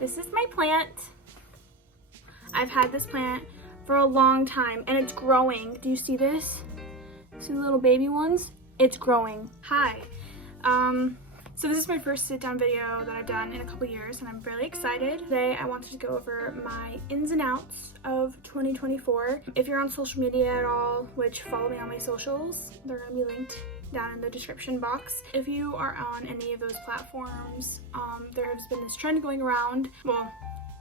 This is my plant. I've had this plant for a long time and it's growing. Do you see this? See the little baby ones? It's growing. Hi. So this is my first sit-down video that I've done in a couple years and I'm really excited. Today I wanted to go over my ins and outs of 2024. If you're on social media at all, which follow me on my socials, they're gonna be linked down in the description box. If you are on any of those platforms, there has been this trend going around. Well,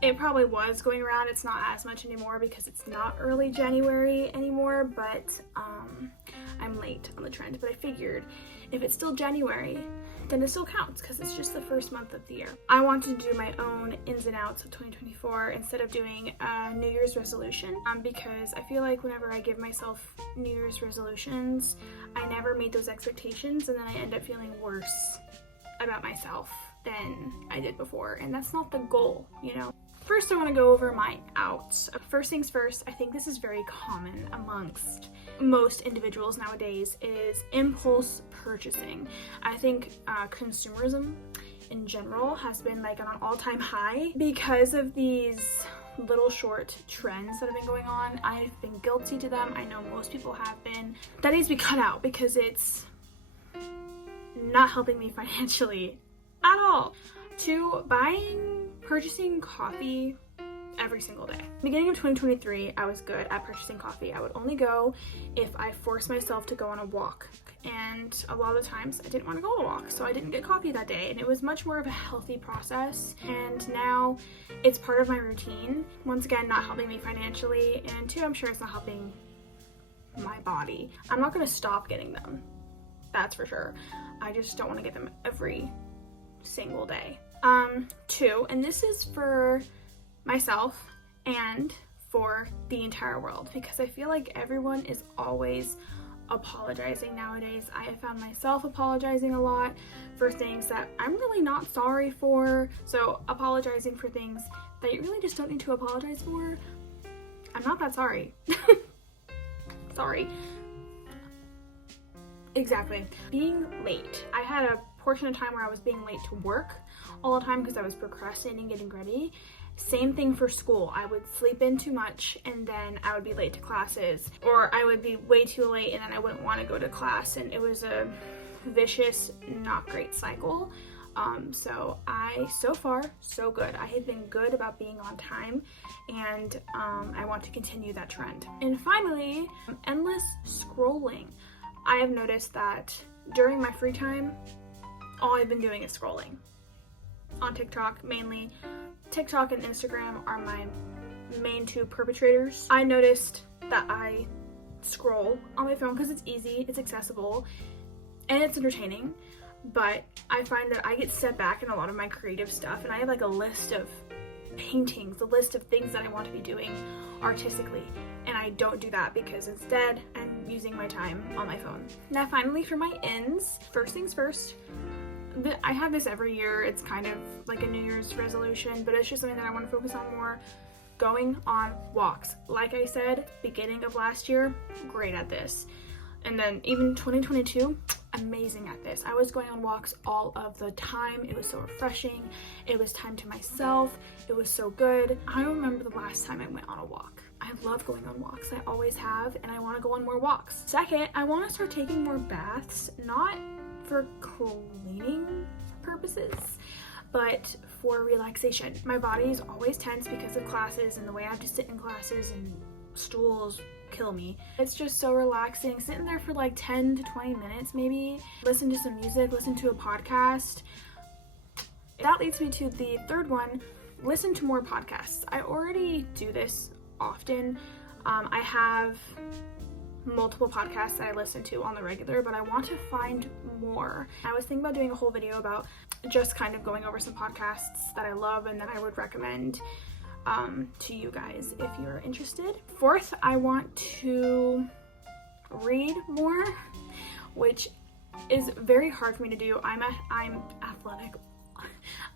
it probably was going around. It's not as much anymore because it's not early January anymore, but I'm late on the trend. But I figured if it's still January, then it still counts because it's just the first month of the year. I wanted to do my own ins and outs of 2024 instead of doing a New Year's resolution because I feel like whenever I give myself New Year's resolutions, I never meet those expectations and then I end up feeling worse about myself than I did before, and that's not the goal, you know? First, I want to go over my outs. First things first, I think this is very common amongst most individuals nowadays, is impulse purchasing. I think consumerism in general has been like on an all-time high because of these little short trends that have been going on. I've been guilty to them. I know most people have been. That needs to be cut out because it's not helping me financially at all. To purchasing coffee every single day. Beginning of 2023, I was good at purchasing coffee. I would only go if I forced myself to go on a walk. And a lot of the times I didn't want to go on a walk, so I didn't get coffee that day. And it was much more of a healthy process. And now it's part of my routine. Once again, not helping me financially. And two, I'm sure it's not helping my body. I'm not going to stop getting them. That's for sure. I just don't want to get them every single day. Two, and this is for myself and for the entire world because I feel like everyone is always apologizing nowadays. I have found myself apologizing a lot for things that I'm really not sorry for. So apologizing for things that you really just don't need to apologize for. I'm not that sorry. Sorry. Exactly. Being late. I had a portion of time where I was being late to work all the time because I was procrastinating getting ready. Same thing for school. I would sleep in too much and then I would be late to classes, or I would be way too late and then I wouldn't want to go to class, and it was a vicious, not great cycle. So far, so good. I have been good about being on time, and I want to continue that trend. And finally, endless scrolling. I have noticed that during my free time, all I've been doing is scrolling. On TikTok, mainly. TikTok and Instagram are my main two perpetrators. I noticed that I scroll on my phone because it's easy, it's accessible, and it's entertaining, but I find that I get set back in a lot of my creative stuff, and I have like a list of paintings, a list of things that I want to be doing artistically, and I don't do that because instead I'm using my time on my phone. Now finally, for my ins, first things first, I have this every year. It's kind of like a New Year's resolution, but it's just something that I want to focus on more. Going on walks. Like I said, beginning of last year, great at this. And then even 2022, amazing at this. I was going on walks all of the time. It was so refreshing. It was time to myself. It was so good. I don't remember the last time I went on a walk. I love going on walks. I always have, and I want to go on more walks. Second, I want to start taking more baths, not for cleaning purposes, but for relaxation. My body is always tense because of classes and the way I have to sit in classes, and stools kill me. It's just so relaxing, sitting there for like 10 to 20 minutes maybe, listen to some music, listen to a podcast. That leads me to the third one, listen to more podcasts. I already do this often. I have multiple podcasts that I listen to on the regular, but I want to find more. I was thinking about doing a whole video about just kind of going over some podcasts that I love and that I would recommend to you guys if you're interested. Fourth, I want to read more, which is very hard for me to do. I'm athletic.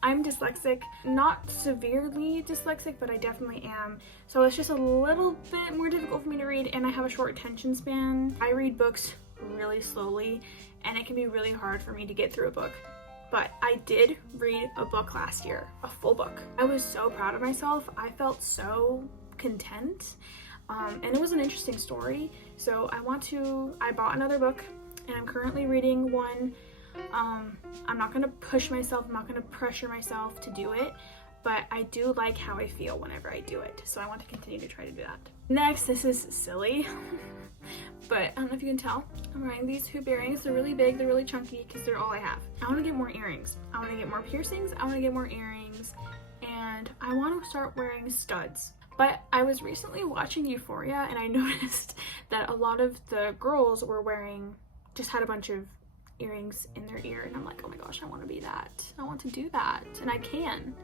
I'm dyslexic, not severely dyslexic, but I definitely am. So it's just a little bit more difficult for me to read, and I have a short attention span. I read books really slowly, and it can be really hard for me to get through a book but I did read a book last year, a full book. I was so proud of myself. I felt so content, and it was an interesting story. So I bought another book, and I'm currently reading one. I'm not gonna push myself, I'm not gonna pressure myself to do it, but I do like how I feel whenever I do it. So I want to continue to try to do that. Next, this is silly, but I don't know if you can tell. I'm wearing these hoop earrings. They're really big, they're really chunky because they're all I have. I want to get more earrings. I want to get more piercings. I want to get more earrings, and I want to start wearing studs. But I was recently watching Euphoria, and I noticed that a lot of the girls were just had a bunch of earrings in their ear, and I'm like, oh my gosh, I want to be that. I want to do that, and I can.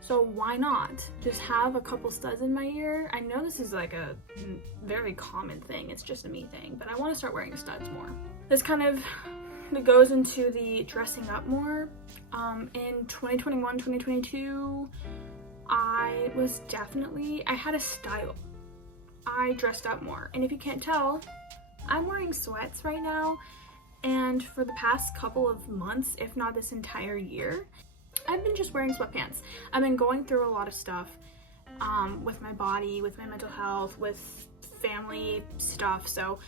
So why not just have a couple studs in my ear? I know this is like a very common thing, it's just a me thing, but I want to start wearing studs more. This kind of goes into the dressing up more. In 2021, 2022, I had a style. I dressed up more, and if you can't tell, I'm wearing sweats right now, and for the past couple of months, if not this entire year, I've been just wearing sweatpants. I've been going through a lot of stuff with my body, with my mental health, with family stuff, so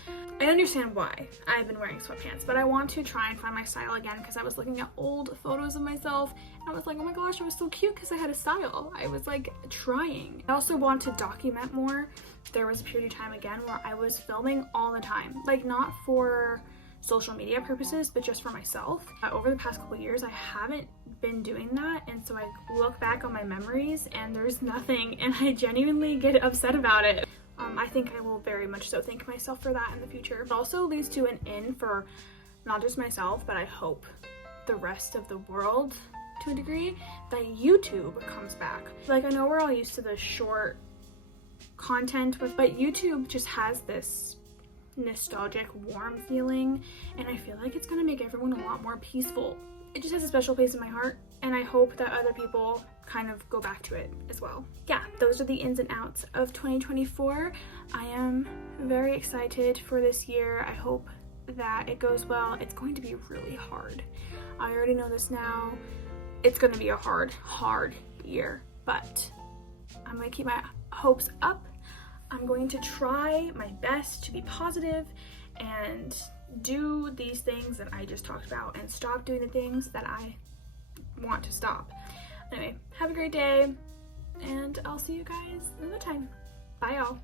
I understand why I've been wearing sweatpants, but I want to try and find my style again because I was looking at old photos of myself and I was like, oh my gosh, I was so cute because I had a style. I was like trying. I also want to document more. There was a period of time again where I was filming all the time, like not for social media purposes, but just for myself. Over the past couple years, I haven't been doing that, and so I look back on my memories and there's nothing, and I genuinely get upset about it. I think I will very much so thank myself for that in the future. It also leads to an in for not just myself, but I hope the rest of the world to a degree, that YouTube comes back. Like, I know we're all used to the short content, but YouTube just has this nostalgic, warm feeling, and I feel like it's gonna make everyone a lot more peaceful. It just has a special place in my heart, and I hope that other people kind of go back to it as well. Yeah, those are the ins and outs of 2024. I am very excited for this year. I hope that it goes well. It's going to be really hard. I already know this now. It's going to be a hard year, but I'm going to keep my hopes up. I'm going to try my best to be positive and do these things that I just talked about and stop doing the things that I want to stop. Anyway, have a great day, and I'll see you guys another time. Bye, y'all.